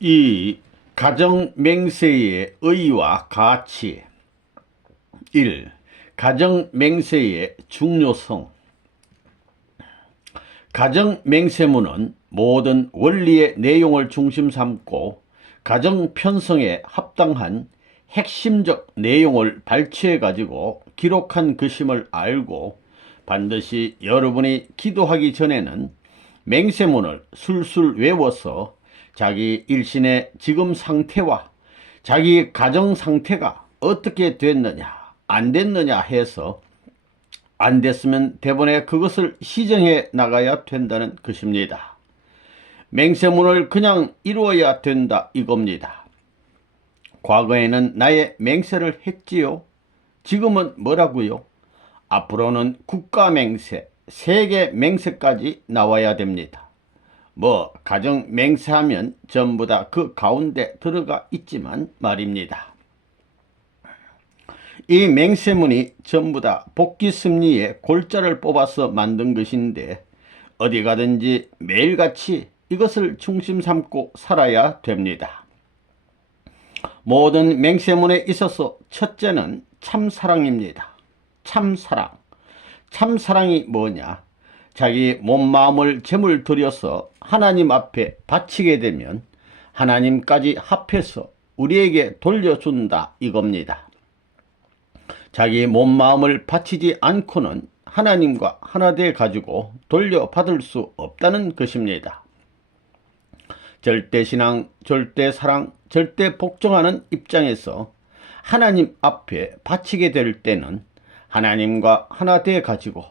이 가정맹세의 의의와 가치. 1. 가정맹세의 중요성. 가정맹세문은 모든 원리의 내용을 중심 삼고 가정 편성에 합당한 핵심적 내용을 발췌해 가지고 기록한 것임을 알고 반드시 여러분이 기도하기 전에는 맹세문을 술술 외워서 자기 일신의 지금 상태와 자기 가정 상태가 어떻게 됐느냐 안 됐느냐 해서 안 됐으면 대본에 그것을 시정해 나가야 된다는 것입니다. 맹세문을 그냥 이루어야 된다 이겁니다. 과거에는 나의 맹세를 했지요. 지금은 뭐라고요? 앞으로는 국가맹세, 세계맹세까지 나와야 됩니다. 가정 맹세하면 전부 다 그 가운데 들어가 있지만 말입니다. 이 맹세문이 전부 다 복귀심리의 골자를 뽑아서 만든 것인데 어디 가든지 매일같이 이것을 중심 삼고 살아야 됩니다. 모든 맹세문에 있어서 첫째는 참사랑입니다. 참사랑. 참사랑이 뭐냐? 자기 몸 마음을 제물 들여서 하나님 앞에 바치게 되면 하나님까지 합해서 우리에게 돌려준다 이겁니다. 자기 몸 마음을 바치지 않고는 하나님과 하나 돼 가지고 돌려받을 수 없다는 것입니다. 절대신앙, 절대사랑, 절대복종하는 입장에서 하나님 앞에 바치게 될 때는 하나님과 하나 돼 가지고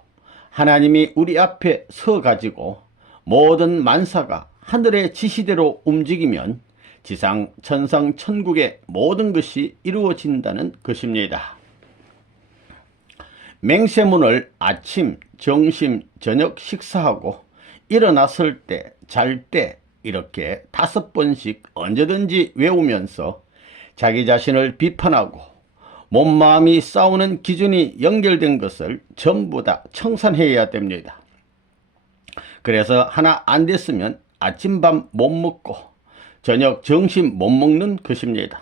하나님이 우리 앞에 서 가지고 모든 만사가 하늘의 지시대로 움직이면 지상, 천상, 천국의 모든 것이 이루어진다는 것입니다. 맹세문을 아침, 점심, 저녁 식사하고 일어났을 때, 잘 때 이렇게 5번씩 언제든지 외우면서 자기 자신을 비판하고 몸 마음이 싸우는 기준이 연결된 것을 전부 다 청산해야 됩니다. 그래서 하나 안 됐으면 아침밤 못 먹고 저녁 점심 못 먹는 것입니다.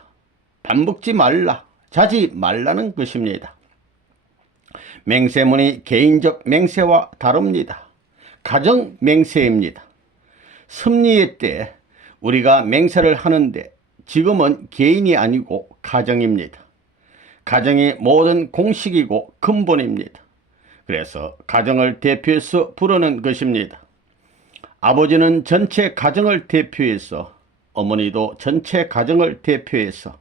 밥 먹지 말라, 자지 말라는 것입니다. 맹세문이 개인적 맹세와 다릅니다. 가정 맹세입니다. 섭리의 때 우리가 맹세를 하는데 지금은 개인이 아니고 가정입니다. 가정이 모든 공식이고 근본입니다. 그래서 가정을 대표해서 부르는 것입니다. 아버지는 전체 가정을 대표해서, 어머니도 전체 가정을 대표해서,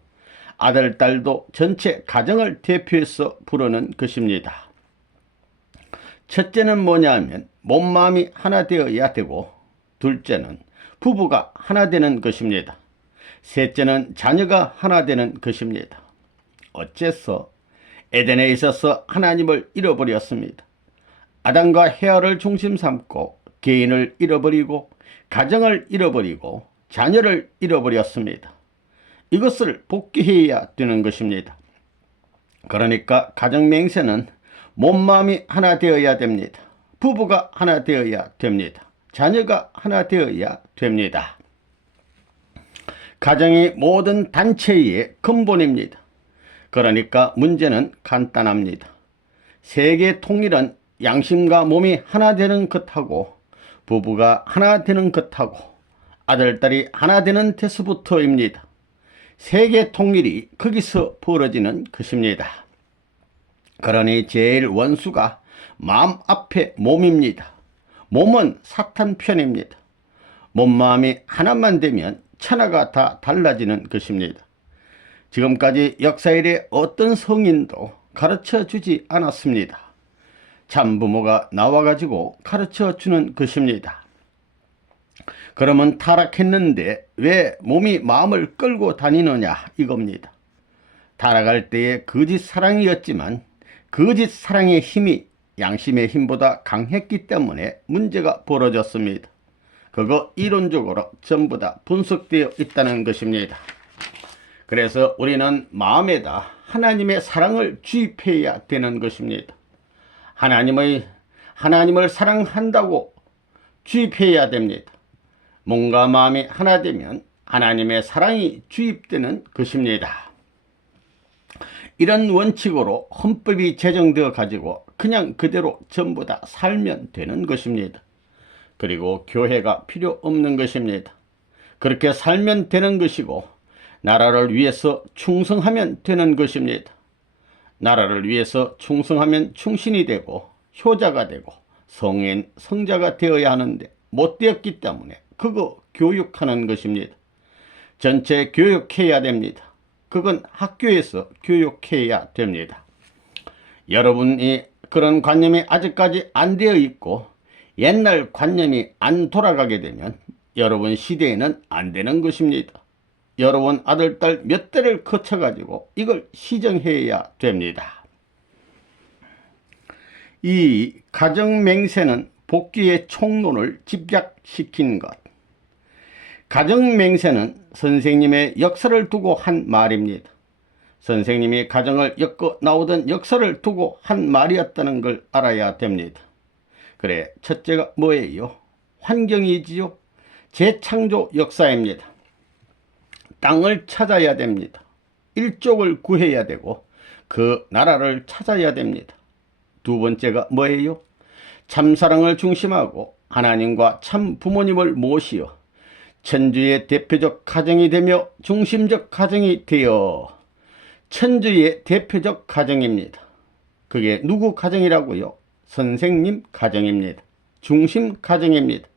아들, 딸도 전체 가정을 대표해서 부르는 것입니다. 첫째는 뭐냐 하면 몸 마음이 하나 되어야 되고, 둘째는 부부가 하나 되는 것입니다. 셋째는 자녀가 하나 되는 것입니다. 어째서? 에덴에 있어서 하나님을 잃어버렸습니다. 아담과 헤아를 중심 삼고 개인을 잃어버리고 가정을 잃어버리고 자녀를 잃어버렸습니다. 이것을 복귀해야 되는 것입니다. 그러니까 가정맹세는 몸 마음이 하나 되어야 됩니다. 부부가 하나 되어야 됩니다. 자녀가 하나 되어야 됩니다. 가정이 모든 단체의 근본입니다. 그러니까 문제는 간단합니다. 세계 통일은 양심과 몸이 하나 되는 것하고 부부가 하나 되는 것하고 아들, 딸이 하나 되는 데서부터입니다. 세계 통일이 거기서 벌어지는 것입니다. 그러니 제일 원수가 마음 앞에 몸입니다. 몸은 사탄 편입니다. 몸 마음이 하나만 되면 천하가 다 달라지는 것입니다. 지금까지 역사일에 어떤 성인도 가르쳐 주지 않았습니다. 참부모가 나와가지고 가르쳐 주는 것입니다. 그러면 타락했는데 왜 몸이 마음을 끌고 다니느냐 이겁니다. 타락할 때의 거짓 사랑이었지만 거짓 사랑의 힘이 양심의 힘보다 강했기 때문에 문제가 벌어졌습니다. 그거 이론적으로 전부 다 분석되어 있다는 것입니다. 그래서 우리는 마음에다 하나님의 사랑을 주입해야 되는 것입니다. 하나님을 사랑한다고 주입해야 됩니다. 몸과 마음이 하나 되면 하나님의 사랑이 주입되는 것입니다. 이런 원칙으로 헌법이 제정되어 가지고 그냥 그대로 전부 다 살면 되는 것입니다. 그리고 교회가 필요 없는 것입니다. 그렇게 살면 되는 것이고 나라를 위해서 충성하면 되는 것입니다. 나라를 위해서 충성하면 충신이 되고 효자가 되고 성인, 성자가 되어야 하는데 못 되었기 때문에 그거 교육하는 것입니다. 전체 교육해야 됩니다. 그건 학교에서 교육해야 됩니다. 여러분이 그런 관념이 아직까지 안 되어 있고 옛날 관념이 안 돌아가게 되면 여러분 시대에는 안 되는 것입니다. 여러분 아들, 딸 몇 대를 거쳐가지고 이걸 시정해야 됩니다. 이 가정맹세는 복귀의 총론을 집약시킨 것. 가정맹세는 선생님의 역사를 두고 한 말입니다. 선생님이 가정을 엮어 나오던 역사를 두고 한 말이었다는 걸 알아야 됩니다. 그래, 첫째가 뭐예요? 환경이지요. 재창조 역사입니다. 땅을 찾아야 됩니다. 일족을 구해야 되고 그 나라를 찾아야 됩니다. 두 번째가 뭐예요? 참사랑을 중심하고 하나님과 참 부모님을 모시어 천주의 대표적 가정이 되며 중심적 가정이 되어 천주의 대표적 가정입니다. 그게 누구 가정이라고요? 선생님 가정입니다. 중심 가정입니다.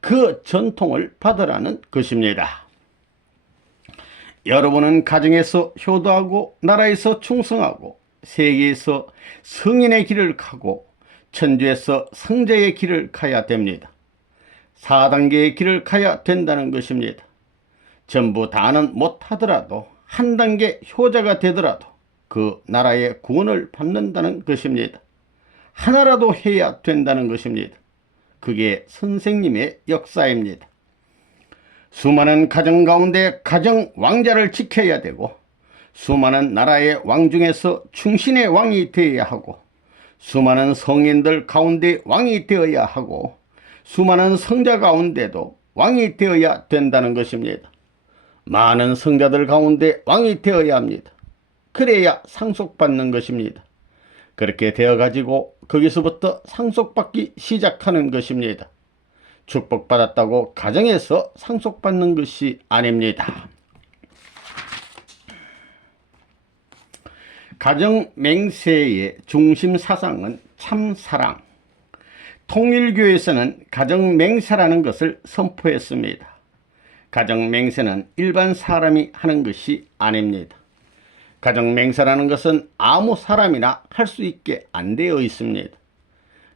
그 전통을 받으라는 것입니다. 여러분은 가정에서 효도하고 나라에서 충성하고 세계에서 성인의 길을 가고 천주에서 성자의 길을 가야 됩니다. 4단계의 길을 가야 된다는 것입니다. 전부 다는 못하더라도 한 단계 효자가 되더라도 그 나라의 구원을 받는다는 것입니다. 하나라도 해야 된다는 것입니다. 그게 선생님의 역사입니다. 수많은 가정 가운데 가정 왕자를 지켜야 되고 수많은 나라의 왕 중에서 충신의 왕이 되어야 하고 수많은 성인들 가운데 왕이 되어야 하고 수많은 성자 가운데도 왕이 되어야 된다는 것입니다. 많은 성자들 가운데 왕이 되어야 합니다. 그래야 상속받는 것입니다. 그렇게 되어가지고 거기서부터 상속받기 시작하는 것입니다. 축복받았다고 가정에서 상속받는 것이 아닙니다. 가정맹세의 중심 사상은 참사랑. 통일교에서는 가정맹세라는 것을 선포했습니다. 가정맹세는 일반 사람이 하는 것이 아닙니다. 가정맹세라는 것은 아무 사람이나 할 수 있게 안 되어 있습니다.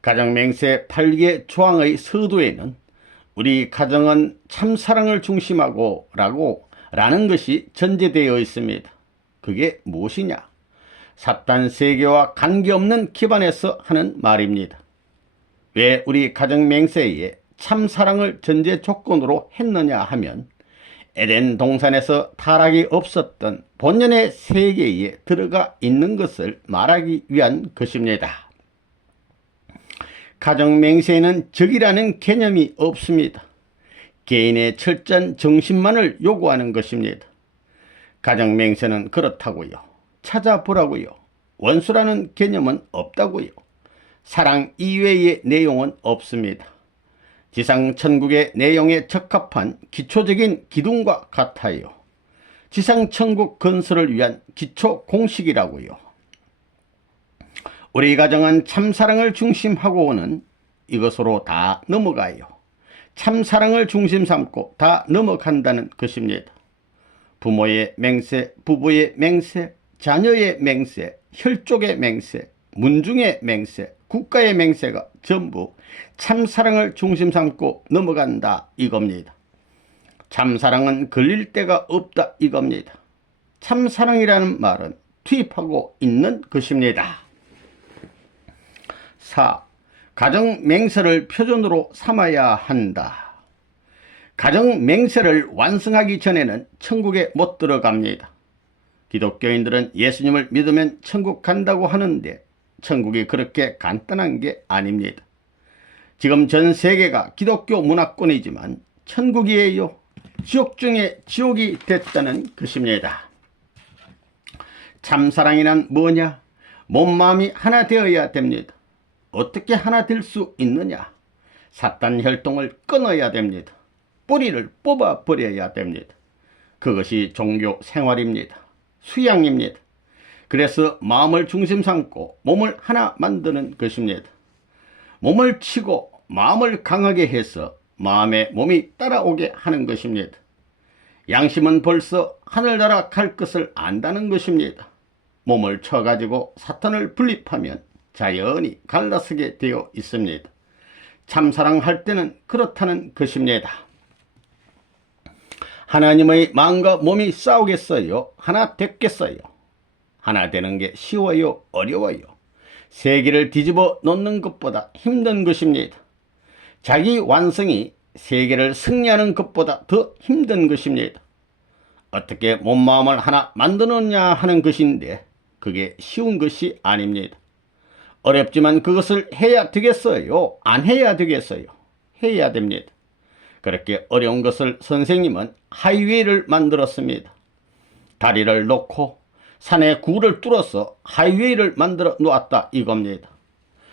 가정맹세 8개 조항의 서두에는 우리 가정은 참사랑을 중심하고 라는 것이 전제되어 있습니다. 그게 무엇이냐? 사탄 세계와 관계없는 기반에서 하는 말입니다. 왜 우리 가정맹세에 참사랑을 전제 조건으로 했느냐 하면 에덴 동산에서 타락이 없었던 본연의 세계에 들어가 있는 것을 말하기 위한 것입니다. 가정맹세에는 적이라는 개념이 없습니다. 개인의 철저한 정신만을 요구하는 것입니다. 가정맹세는 그렇다고요. 찾아보라고요. 원수라는 개념은 없다고요. 사랑 이외의 내용은 없습니다. 지상천국의 내용에 적합한 기초적인 기둥과 같아요. 지상천국 건설을 위한 기초 공식이라고요. 우리 가정은 참사랑을 중심하고는 이것으로 다 넘어가요. 참사랑을 중심 삼고 다 넘어간다는 것입니다. 부모의 맹세, 부부의 맹세, 자녀의 맹세, 혈족의 맹세, 문중의 맹세, 국가의 맹세가 전부 참사랑을 중심 삼고 넘어간다 이겁니다. 참사랑은 걸릴 데가 없다 이겁니다. 참사랑이라는 말은 투입하고 있는 것입니다. 4. 가정맹세를 표준으로 삼아야 한다. 가정맹세를 완성하기 전에는 천국에 못 들어갑니다. 기독교인들은 예수님을 믿으면 천국 간다고 하는데 천국이 그렇게 간단한 게 아닙니다. 지금 전 세계가 기독교 문화권이지만 천국이에요. 지옥 중에 지옥이 됐다는 것입니다. 참사랑이란 뭐냐? 몸마음이 하나 되어야 됩니다. 어떻게 하나 될 수 있느냐? 사탄 혈통을 끊어야 됩니다. 뿌리를 뽑아버려야 됩니다. 그것이 종교 생활입니다. 수양입니다. 그래서 마음을 중심 삼고 몸을 하나 만드는 것입니다. 몸을 치고 마음을 강하게 해서 마음에 몸이 따라오게 하는 것입니다. 양심은 벌써 하늘나라 갈 것을 안다는 것입니다. 몸을 쳐가지고 사탄을 분립하면 자연히 갈라서게 되어 있습니다. 참사랑할 때는 그렇다는 것입니다. 하나님의 마음과 몸이 싸우겠어요? 하나 됐겠어요? 하나 되는 게 쉬워요? 어려워요? 세계를 뒤집어 놓는 것보다 힘든 것입니다. 자기 완성이 세계를 승리하는 것보다 더 힘든 것입니다. 어떻게 몸마음을 하나 만드느냐 하는 것인데 그게 쉬운 것이 아닙니다. 어렵지만 그것을 해야 되겠어요? 안 해야 되겠어요? 해야 됩니다. 그렇게 어려운 것을 선생님은 하이웨이를 만들었습니다. 다리를 놓고 산에 굴을 뚫어서 하이웨이를 만들어 놓았다 이겁니다.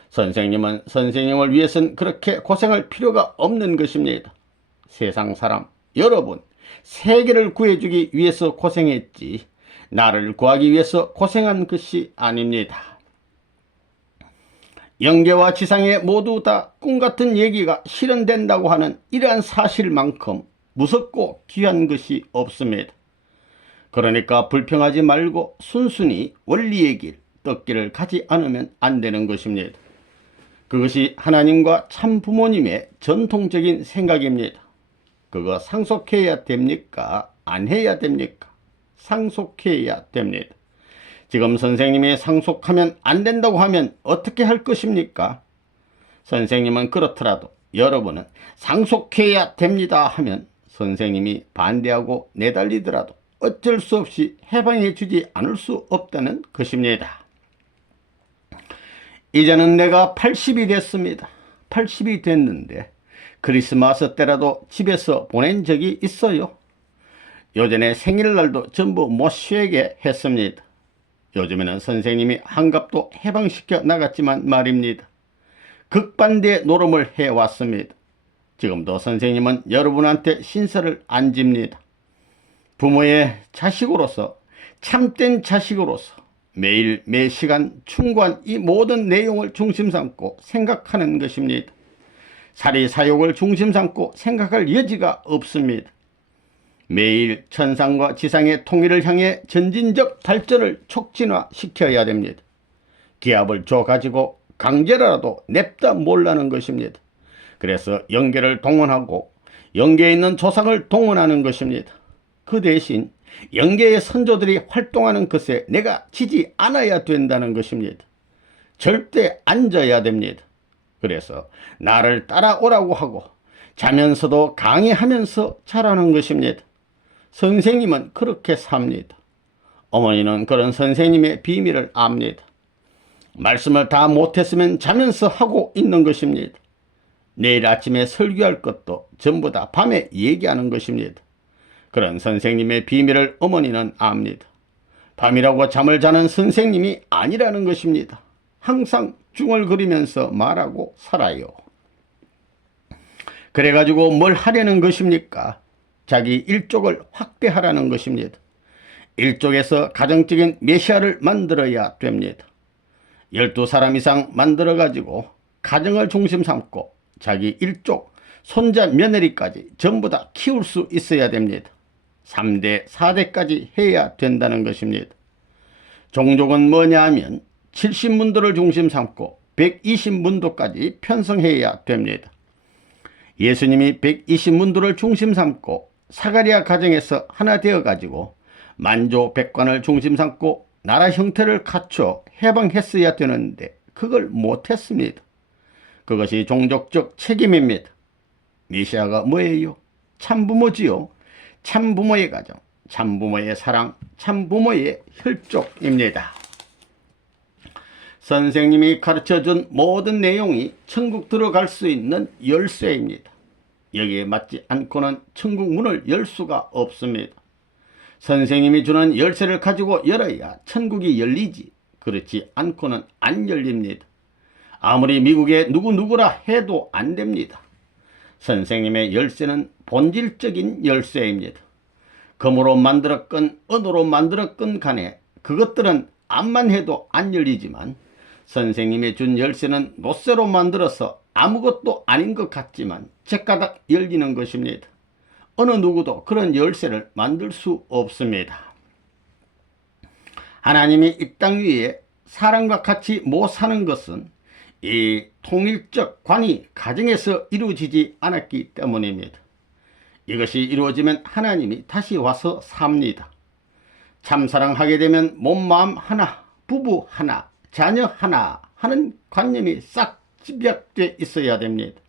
선생님은 선생님을 위해서는 그렇게 고생할 필요가 없는 것입니다. 세상 사람 여러분 세계를 구해주기 위해서 고생했지 나를 구하기 위해서 고생한 것이 아닙니다. 영계와 지상에 모두 다 꿈같은 얘기가 실현된다고 하는 이러한 사실만큼 무섭고 귀한 것이 없습니다. 그러니까 불평하지 말고 순순히 원리의 길, 떡길을 가지 않으면 안 되는 것입니다. 그것이 하나님과 참 부모님의 전통적인 생각입니다. 그거 상속해야 됩니까? 안 해야 됩니까? 상속해야 됩니다. 지금 선생님이 상속하면 안 된다고 하면 어떻게 할 것입니까? 선생님은 그렇더라도 여러분은 상속해야 됩니다 하면 선생님이 반대하고 내달리더라도 어쩔 수 없이 해방해 주지 않을 수 없다는 것입니다. 이제는 내가 80이 됐습니다. 80이 됐는데 크리스마스 때라도 집에서 보낸 적이 있어요. 요전에 생일날도 전부 못 쉬게 했습니다. 요즘에는 선생님이 한갑도 해방시켜 나갔지만 말입니다. 극반대의 노름을 해왔습니다. 지금도 선생님은 여러분한테 신세를 안 집니다. 부모의 자식으로서 참된 자식으로서 매일 매시간 충고한 이 모든 내용을 중심 삼고 생각하는 것입니다. 사리사욕을 중심 삼고 생각할 여지가 없습니다. 매일 천상과 지상의 통일을 향해 전진적 발전을 촉진화시켜야 됩니다. 기합을 줘가지고 강제라도 냅다 몰라는 것입니다. 그래서 영계를 동원하고 영계에 있는 조상을 동원하는 것입니다. 그 대신 영계의 선조들이 활동하는 것에 내가 지지 않아야 된다는 것입니다. 절대 앉아야 됩니다. 그래서 나를 따라오라고 하고 자면서도 강의하면서 자라는 것입니다. 선생님은 그렇게 삽니다. 어머니는 그런 선생님의 비밀을 압니다. 말씀을 다 못했으면 자면서 하고 있는 것입니다. 내일 아침에 설교할 것도 전부 다 밤에 얘기하는 것입니다. 그런 선생님의 비밀을 어머니는 압니다. 밤이라고 잠을 자는 선생님이 아니라는 것입니다. 항상 중얼거리면서 말하고 살아요. 그래가지고 뭘 하려는 것입니까? 자기 일족을 확대하라는 것입니다. 일족에서 가정적인 메시아를 만들어야 됩니다. 12사람 이상 만들어가지고 가정을 중심 삼고 자기 일족, 손자, 며느리까지 전부 다 키울 수 있어야 됩니다. 3대, 4대까지 해야 된다는 것입니다. 종족은 뭐냐 하면 70문도를 중심 삼고 120문도까지 편성해야 됩니다. 예수님이 120문도를 중심 삼고 사가랴 가정에서 하나 되어가지고 만조백관을 중심 삼고 나라 형태를 갖춰 해방했어야 되는데 그걸 못했습니다. 그것이 종족적 책임입니다. 메시아가 뭐예요? 참부모지요. 참부모의 가정, 참부모의 사랑, 참부모의 혈족입니다. 선생님이 가르쳐준 모든 내용이 천국 들어갈 수 있는 열쇠입니다. 여기에 맞지 않고는 천국 문을 열 수가 없습니다. 선생님이 주는 열쇠를 가지고 열어야 천국이 열리지, 그렇지 않고는 안 열립니다. 아무리 미국의 누구누구라 해도 안 됩니다. 선생님의 열쇠는 본질적인 열쇠입니다. 금으로 만들었건 은으로 만들었건 간에 그것들은 암만 해도 안 열리지만, 선생님이 준 열쇠는 노쇠로 만들어서 아무것도 아닌 것 같지만 제까닥 열리는 것입니다. 어느 누구도 그런 열쇠를 만들 수 없습니다. 하나님이 이 땅 위에 사람과 같이 못 사는 것은 이 통일적 관이 가정에서 이루어지지 않았기 때문입니다. 이것이 이루어지면 하나님이 다시 와서 삽니다. 참사랑하게 되면 몸 마음 하나, 부부 하나, 자녀 하나 하는 관념이 싹 집약되어 있어야 됩니다.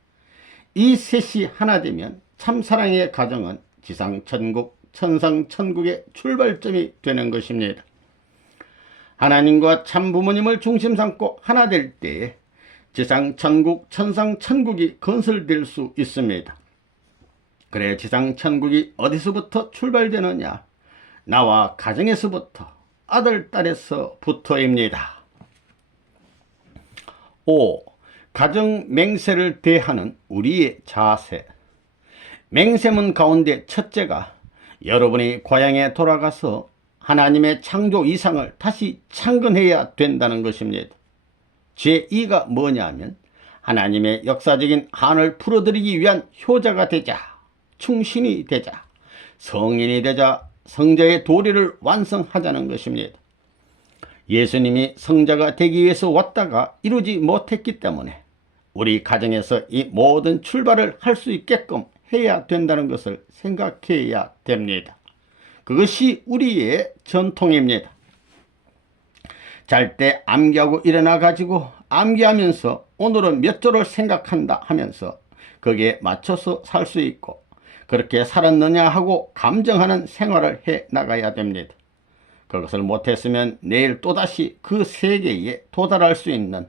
이 셋이 하나 되면 참사랑의 가정은 지상천국, 천상천국의 출발점이 되는 것입니다. 하나님과 참부모님을 중심 삼고 하나 될 때에 지상천국, 천상천국이 건설될 수 있습니다. 그래, 지상천국이 어디서부터 출발되느냐? 나와 가정에서부터, 아들, 딸에서부터입니다. 5. 가정 맹세를 대하는 우리의 자세. 맹세문 가운데 첫째가 여러분이 고향에 돌아가서 하나님의 창조 이상을 다시 창건해야 된다는 것입니다. 제2가 뭐냐면 하나님의 역사적인 한을 풀어드리기 위한 효자가 되자, 충신이 되자, 성인이 되자, 성자의 도리를 완성하자는 것입니다. 예수님이 성자가 되기 위해서 왔다가 이루지 못했기 때문에 우리 가정에서 이 모든 출발을 할 수 있게끔 해야 된다는 것을 생각해야 됩니다. 그것이 우리의 전통입니다. 잘 때 암기하고 일어나 가지고 암기하면서 오늘은 몇 조를 생각한다 하면서 거기에 맞춰서 살 수 있고, 그렇게 살았느냐 하고 감정하는 생활을 해 나가야 됩니다. 그것을 못했으면 내일 또다시 그 세계에 도달할 수 있는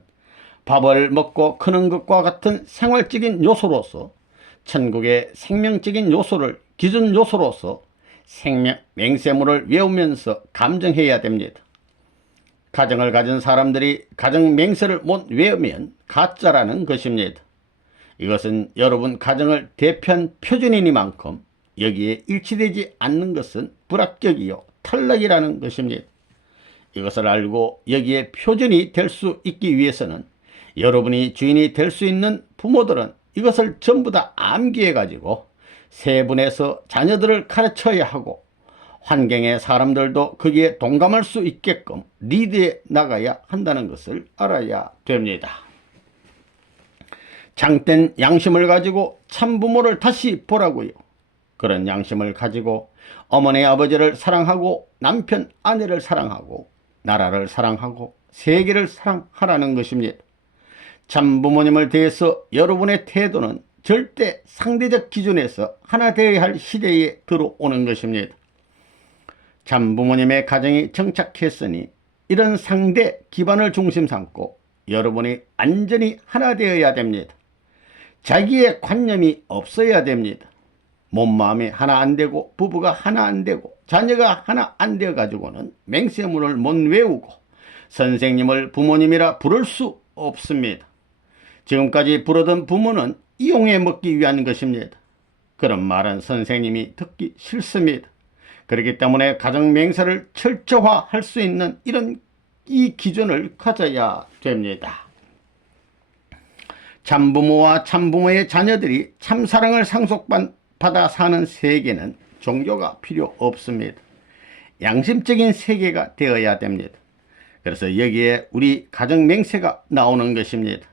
밥을 먹고 크는 것과 같은 생활적인 요소로서, 천국의 생명적인 요소를 기준 요소로서 생명 맹세물을 외우면서 감정해야 됩니다. 가정을 가진 사람들이 가정 맹세를 못 외우면 가짜라는 것입니다. 이것은 여러분 가정을 대표한 표준이니만큼 여기에 일치되지 않는 것은 불합격이요 탈락이라는 것입니다. 이것을 알고 여기에 표준이 될 수 있기 위해서는 여러분이 주인이 될 수 있는 부모들은 이것을 전부 다 암기해 가지고 세분해서 자녀들을 가르쳐야 하고, 환경의 사람들도 거기에 동감할 수 있게끔 리드해 나가야 한다는 것을 알아야 됩니다. 장된 양심을 가지고 참부모를 다시 보라고요. 그런 양심을 가지고 어머니 아버지를 사랑하고 남편 아내를 사랑하고 나라를 사랑하고 세계를 사랑하라는 것입니다. 참부모님을 대해서 여러분의 태도는 절대 상대적 기준에서 하나 되어야 할 시대에 들어오는 것입니다. 참부모님의 가정이 정착했으니 이런 상대 기반을 중심 삼고 여러분이 완전히 하나 되어야 됩니다. 자기의 관념이 없어야 됩니다. 몸마음이 하나 안 되고 부부가 하나 안 되고 자녀가 하나 안 되어 가지고는 맹세문을 못 외우고 선생님을 부모님이라 부를 수 없습니다. 지금까지 부르던 부모는 이용해 먹기 위한 것입니다. 그런 말은 선생님이 듣기 싫습니다. 그렇기 때문에 가정 맹세를 철저화할 수 있는 이 기준을 가져야 됩니다. 참부모와 참부모의 자녀들이 참사랑을 상속받아 사는 세계는 종교가 필요 없습니다. 양심적인 세계가 되어야 됩니다. 그래서 여기에 우리 가정 맹세가 나오는 것입니다.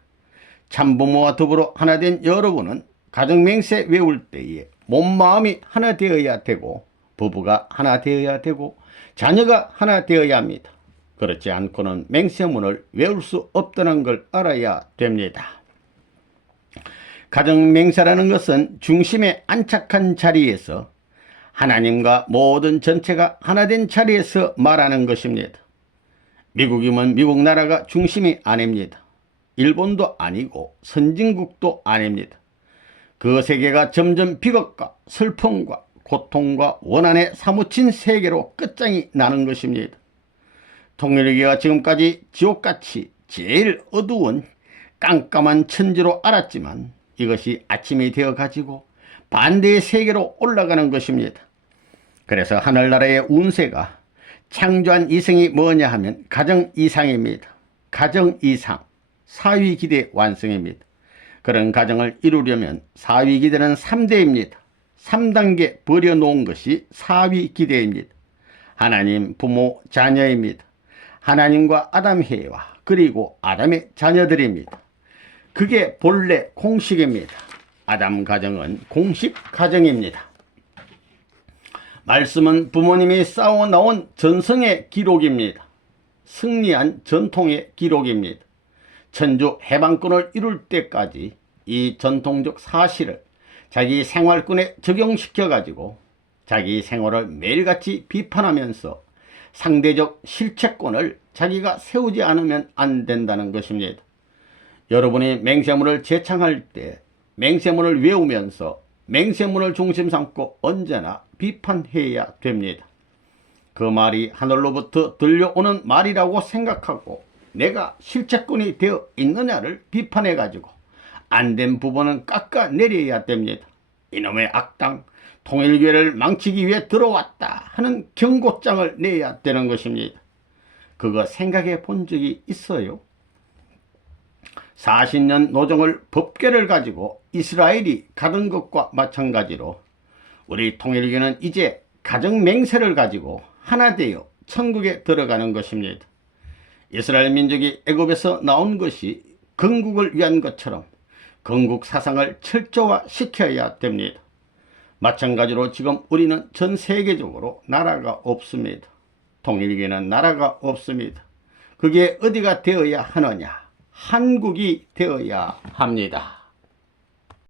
참부모와 더불어 하나 된 여러분은 가정 맹세 외울 때에 몸마음이 하나 되어야 되고, 부부가 하나 되어야 되고, 자녀가 하나 되어야 합니다. 그렇지 않고는 맹세문을 외울 수 없다는 걸 알아야 됩니다. 가정 맹세라는 것은 중심에 안착한 자리에서 하나님과 모든 전체가 하나 된 자리에서 말하는 것입니다. 미국이면 미국 나라가 중심이 아닙니다. 일본도 아니고 선진국도 아닙니다. 그 세계가 점점 비극과 슬픔과 고통과 원한에 사무친 세계로 끝장이 나는 것입니다. 통일교가 지금까지 지옥같이 제일 어두운 깜깜한 천지로 알았지만 이것이 아침이 되어 가지고 반대의 세계로 올라가는 것입니다. 그래서 하늘나라의 운세가 창조한 이성이 뭐냐 하면 가정이상입니다. 가정이상, 사위기대 완성입니다. 그런 가정을 이루려면 사위기대는 3대입니다. 3단계 버려놓은 것이 사위기대입니다. 하나님, 부모, 자녀입니다. 하나님과 아담 해와 그리고 아담의 자녀들입니다. 그게 본래 공식입니다. 아담 가정은 공식 가정입니다. 말씀은 부모님이 쌓아놓은 전성의 기록입니다. 승리한 전통의 기록입니다. 천주 해방권을 이룰 때까지 이 전통적 사실을 자기 생활권에 적용시켜가지고 자기 생활을 매일같이 비판하면서 상대적 실체권을 자기가 세우지 않으면 안 된다는 것입니다. 여러분이 맹세문을 제창할 때 맹세문을 외우면서 맹세문을 중심 삼고 언제나 비판해야 됩니다. 그 말이 하늘로부터 들려오는 말이라고 생각하고 내가 실체권이 되어 있느냐를 비판해 가지고 안된 부분은 깎아내려야 됩니다. 이놈의 악당 통일교회를 망치기 위해 들어왔다 하는 경고장을 내야 되는 것입니다. 그거 생각해 본 적이 있어요? 40년 노정을 법궤를 가지고 이스라엘이 가던 것과 마찬가지로 우리 통일교는 이제 가정맹세를 가지고 하나 되어 천국에 들어가는 것입니다. 이스라엘 민족이 애굽에서 나온 것이 건국을 위한 것처럼 건국 사상을 철저화시켜야 됩니다. 마찬가지로 지금 우리는 전 세계적으로 나라가 없습니다. 통일교는 나라가 없습니다. 그게 어디가 되어야 하느냐? 한국이 되어야 합니다.